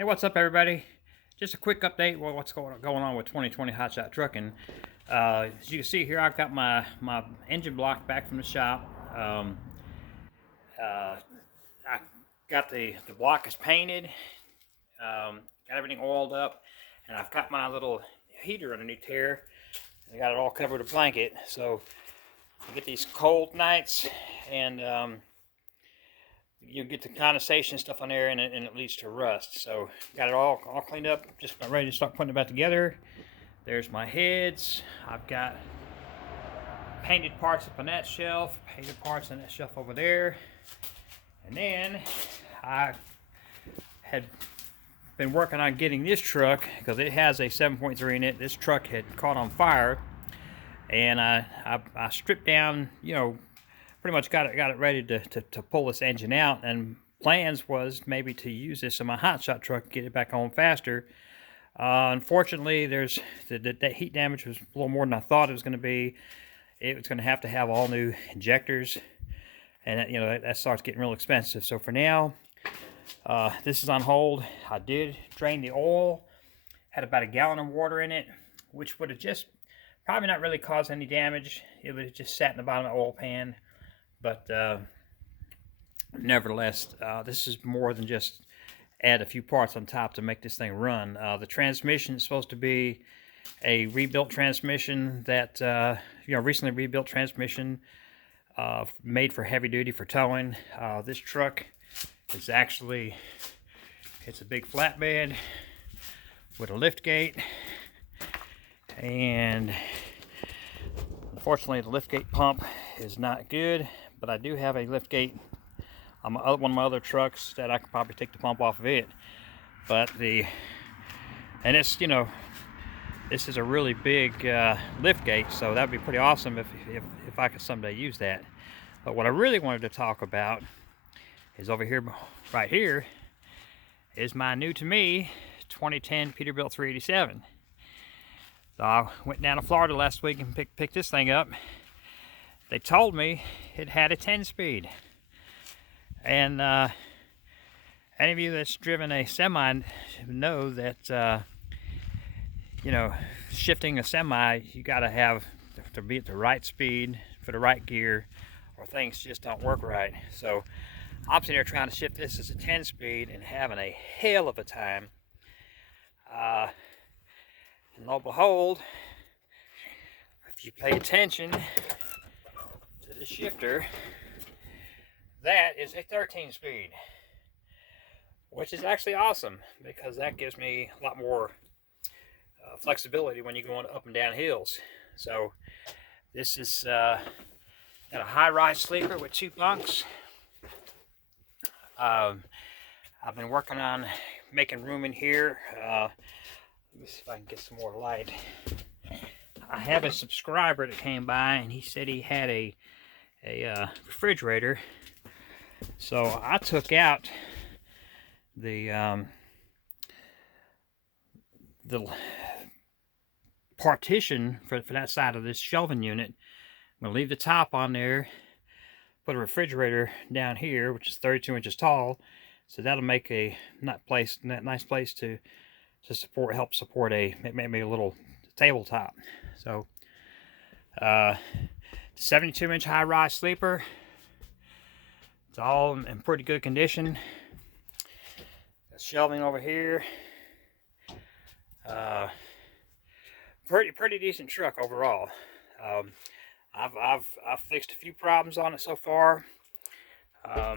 Hey, what's up, everybody? Just a quick update. Well, what's going on with 2020 Hotshot Trucking? As you can see here, I've got my engine block back from the shop. I got the block is painted. Got everything oiled up, and I've got my little heater underneath here. I got it all covered with a blanket, so I get these cold nights, and you get the condensation stuff on there, and it leads to rust. So got it all cleaned up, just about ready to start putting it back together. There's my heads. I've got painted parts up on that shelf, painted parts on that shelf over there. And then I had been working on getting this truck, because it has a 7.3 in it. This truck had caught on fire, and I stripped down, pretty much got it ready to pull this engine out, and plans was maybe to use this in my hotshot truck, get it back on faster. Unfortunately, there's that heat damage was a little more than I thought it was going to be. It was going to have all new injectors, and that starts getting real expensive. So for now, this is on hold. I did drain the oil, had about a gallon of water in it, which would have just probably not really caused any damage. It would have just sat in the bottom of the oil pan. But nevertheless, this is more than just add a few parts on top to make this thing run. The transmission is supposed to be a rebuilt transmission that, recently rebuilt transmission made for heavy duty for towing. This truck is actually, it's a big flatbed with a lift gate, and unfortunately the lift gate pump is not good. But I do have a lift gate on one of my other trucks that I could probably take the pump off of it. But and it's, this is a really big lift gate, so that'd be pretty awesome if I could someday use that. But what I really wanted to talk about is over here, right here, is my new to me 2010 Peterbilt 387. So I went down to Florida last week and picked this thing up. They told me it had a 10-speed. And any of you that's driven a semi know that, shifting a semi, you got to have to be at the right speed for the right gear, or things just don't work right. So I'm sitting here trying to shift this as a 10-speed and having a hell of a time. And lo and behold, if you pay attention to the shifter, that is a 13-speed, which is actually awesome, because that gives me a lot more flexibility when you're going up and down hills. So this is got a high-rise sleeper with 2 bunks. I've been working on making room in here. Let me see if I can get some more light. I have a subscriber that came by, and he said he had a refrigerator. So I took out the partition for that side of this shelving unit. I'm going to leave the top on there, put a refrigerator down here, which is 32 inches tall. So that'll make a nice place to help support maybe a little tabletop. So 72-inch high-rise sleeper. It's all in pretty good condition. Got shelving over here. Pretty decent truck overall. I've fixed a few problems on it so far. I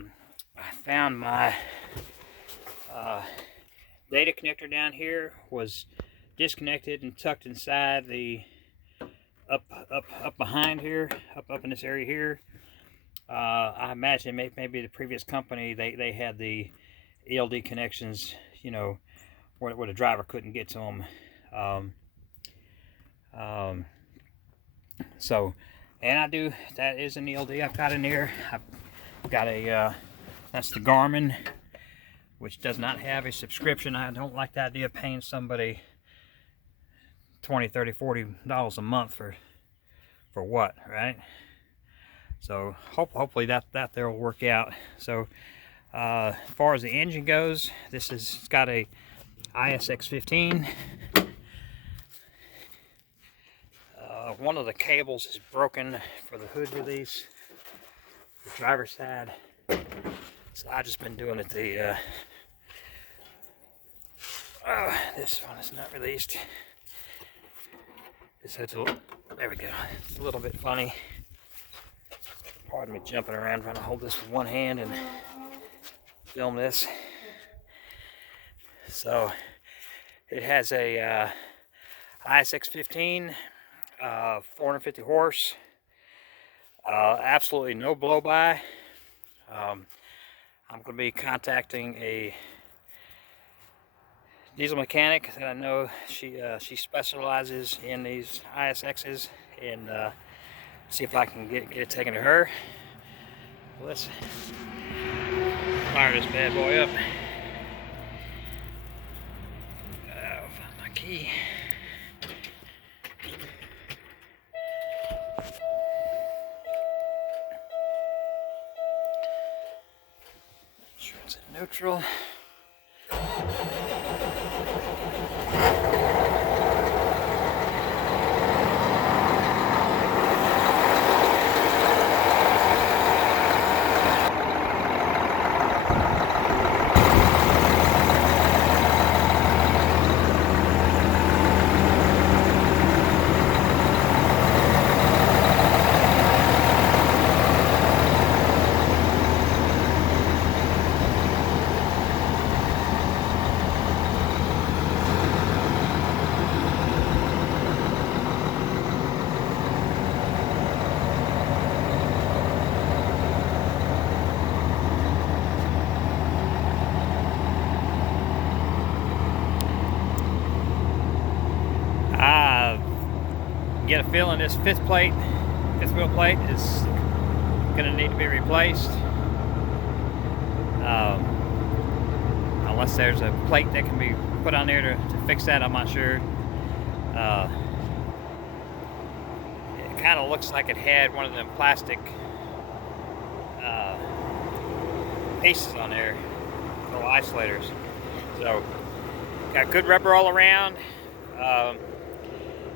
found my data connector down here was disconnected and tucked inside the up behind here, up in this area here. I imagine maybe the previous company, they had the ELD connections, where the driver couldn't get to them. So, and that is an ELD I've got in there. I've got that's the Garmin, which does not have a subscription. I don't like the idea of paying somebody $20, $30, $40 a month for what, right? So hopefully that there will work out. So As far as the engine goes, it's got a ISX15. One of the cables is broken for the hood release, the driver's side. So I've just been doing it the this one is not released. There we go. It's a little bit funny. Pardon me jumping around trying to hold this with one hand and film this. So it has a ISX15, 450 horse, absolutely no blow by. I'm going to be contacting a diesel mechanic that I know she specializes in these ISXs, and see if I can get it taken to her. Let's fire this bad boy up. Find my key. Sure it's in neutral. Get a feeling this fifth wheel plate is going to need to be replaced, unless there's a plate that can be put on there to fix that. I'm not sure. It kind of looks like it had one of them plastic pieces on there, little isolators. So got good rubber all around.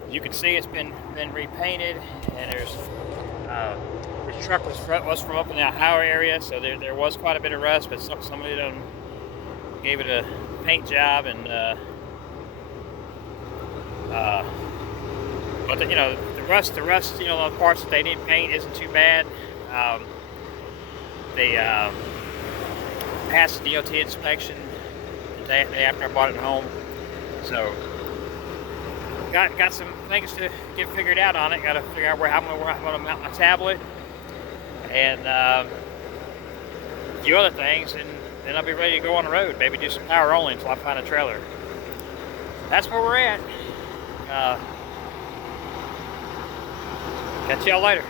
You can see it's been repainted, and this truck was from up in the Ohio area, so there was quite a bit of rust, but somebody done gave it a paint job, and but the rust, the parts that they didn't paint isn't too bad. They passed the DOT inspection the day after I bought it home, so. Got some things to get figured out on it. Got to figure out how I'm going to mount my tablet, and a few other things, and then I'll be ready to go on the road. Maybe do some power only until I find a trailer. That's where we're at. Catch y'all later.